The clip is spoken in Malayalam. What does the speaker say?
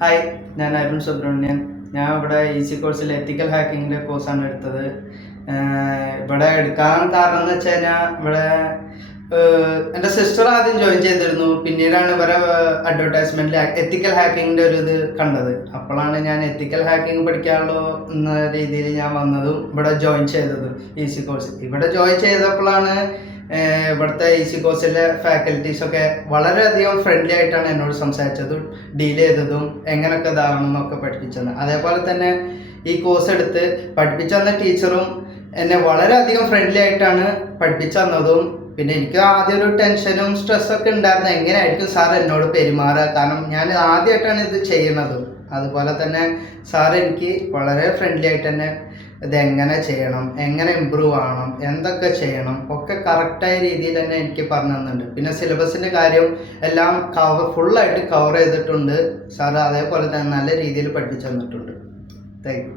ഹായ്, ഞാൻ അരുൺ സുബ്രഹ്മണ്യൻ. ഞാൻ ഇവിടെ ഈസി കോഴ്സിൽ എത്തിക്കൽ ഹാക്കിങ്ങിൻ്റെ കോഴ്സാണ് എടുത്തത്. ഇവിടെ എടുക്കാൻ കാരണം എന്ന് വെച്ച് കഴിഞ്ഞാൽ ഇവിടെ എൻ്റെ സിസ്റ്റർ ആദ്യം ജോയിൻ ചെയ്തിരുന്നു. പിന്നീടാണ് ഇവരെ അഡ്വർടൈസ്മെൻറ്റിൽ എത്തിക്കൽ ഹാക്കിങ്ങിൻ്റെ ഒരു ഇത് കണ്ടത്. അപ്പോഴാണ് ഞാൻ എത്തിക്കൽ ഹാക്കിങ് പഠിക്കാനുള്ളൂ എന്ന രീതിയിൽ ഞാൻ വന്നതും ഇവിടെ ജോയിൻ ചെയ്തതും ഈസി കോഴ്സ്. ഇവിടെ ജോയിൻ ചെയ്തപ്പോഴാണ് ഇവിടുത്തെ ഈസി കോഴ്സിലെ ഫാക്കൽറ്റീസൊക്കെ വളരെയധികം ഫ്രണ്ട്ലി ആയിട്ടാണ് എന്നോട് സംസാരിച്ചതും ഡീൽ ചെയ്തതും എങ്ങനെയൊക്കെ ഇതാവണം എന്നൊക്കെ പഠിപ്പിച്ചത്. അതേപോലെ തന്നെ ഈ കോഴ്സ് എടുത്ത് പഠിപ്പിച്ചു തന്ന ടീച്ചറും എന്നെ വളരെയധികം ഫ്രണ്ട്ലി ആയിട്ടാണ് പഠിപ്പിച്ചു തന്നതും. പിന്നെ എനിക്ക് ആദ്യം ഒരു ടെൻഷനും സ്ട്രെസ്സൊക്കെ ഉണ്ടായിരുന്നു, എങ്ങനെയായിരിക്കും സാർ എന്നോട് പെരുമാറുക, കാരണം ഞാൻ ആദ്യമായിട്ടാണ് ഇത് ചെയ്യുന്നതും. അതുപോലെ തന്നെ സാർ എനിക്ക് വളരെ ഫ്രണ്ട്ലി ആയിട്ട് തന്നെ ഇതെങ്ങനെ ചെയ്യണം, എങ്ങനെ ഇമ്പ്രൂവ് ആവണം, എന്തൊക്കെ ചെയ്യണം ഒക്കെ കറക്റ്റായ രീതിയിൽ തന്നെ എനിക്ക് പറഞ്ഞു തന്നിട്ടുണ്ട്. പിന്നെ സിലബസിൻ്റെ കാര്യം എല്ലാം ഫുള്ളായിട്ട് കവർ ചെയ്തിട്ടുണ്ട് സാർ. അതേപോലെ തന്നെ നല്ല രീതിയിൽ പഠിപ്പിച്ചു തന്നിട്ടുണ്ട്. Thank you.